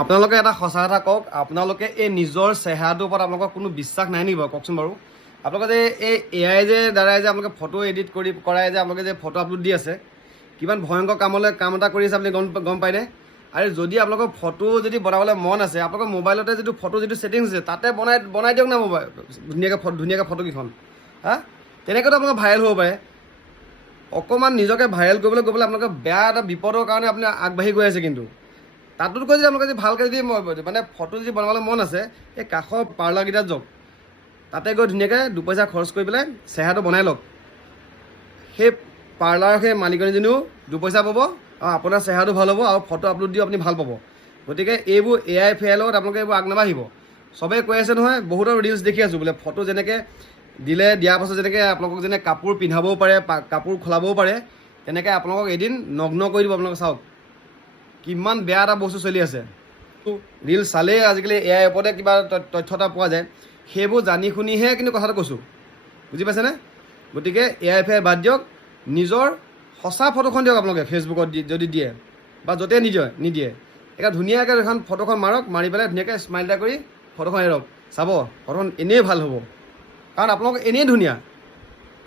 আপোনালোকে এটা সঁচা কথা কওক, আপোনালোকে এই নিজৰ চেহেৰাটোৰ ওপৰত আপোনালোকৰ কোনো বিশ্বাস নাই নেকি বাৰু কওকচোন বাৰু। আপোনালোকে যে এই AI দ্বাৰাই যে আপোনালোকে ফটো এডিট কৰাই যে আপোনালোকে যে ফটো আপলোড দি আছে, কিমান ভয়ংকৰ কাম এটা কৰি আছে আপুনি গম পায়নে? আৰু যদি আপোনালোকৰ ফটো যদি বনাবলৈ মন আছে, আপোনালোকৰ মোবাইলতে যিটো ফটো যিটো ছেটিংছ আছে তাতে বনাই দিয়ক না মোবাইল ধুনীয়াকৈ ফটোকেইখন। তেনেকৈতো আপোনালোকে ভাইৰেল হ'ব পাৰে। অকণমান নিজকে ভাইৰেল কৰিবলৈ গৈ পেলাই আপোনালোকে বেয়া এটা বিপদৰ কাৰণে আপুনি আগবাঢ়ি গৈ আছে। কিন্তু তাতোতকৈ যদি আপোনালোকে যদি ভালকৈ যদি মানে ফটো যদি বনাবলৈ মন আছে, এই কাষৰ পাৰ্লাৰকেইটাত যাওক, তাতে গৈ ধুনীয়াকৈ দুপইচা খৰচ কৰি পেলাই চেহেৰাটো বনাই লওক। সেই পাৰ্লাৰৰ সেই মালিকনীজনীও দুপইচা পাব আৰু আপোনাৰ চেহেৰাটো ভাল হ'ব আৰু ফটো আপলোড দিও আপুনি ভাল পাব। গতিকে এইবোৰ AI লগত আপোনালোকে এইবোৰ আগ নাবাঢ়িব। চবেই কৈ আছে নহয়, বহুতৰ ৰিলছ দেখি আছোঁ বোলে ফটো যেনেকৈ দিয়াৰ পাছত যেনেকৈ আপোনালোকক যেনে কাপোৰ পিন্ধাবও পাৰে, কাপোৰ খোলাবও পাৰে, তেনেকৈ আপোনালোকক এদিন নগ্ন কৰি দিব। আপোনালোকে চাওক কিমান বেয়া এটা বস্তু চলি আছে। ৰিল চালেই আজিকালি AI ওপৰতে কিবা তথ্য এটা পোৱা যায়। সেইবোৰ জানি শুনিহে কিন্তু কথাটো কৈছোঁ, বুজি পাইছেনে? গতিকে AI বাদ দিয়ক, নিজৰ সঁচা ফটোখন দিয়ক। আপোনালোকে ফেচবুকত যদি দিয়ে বা য'তে নিদিয়ে এতিয়া ধুনীয়াকৈ এখন ফটোখন মাৰি পেলাই ধুনীয়াকৈ স্মাইল এটা কৰি ফটোখন এৰক। চাব ফটোখন এনেই ভাল হ'ব, কাৰণ আপোনালোক এনেই ধুনীয়া।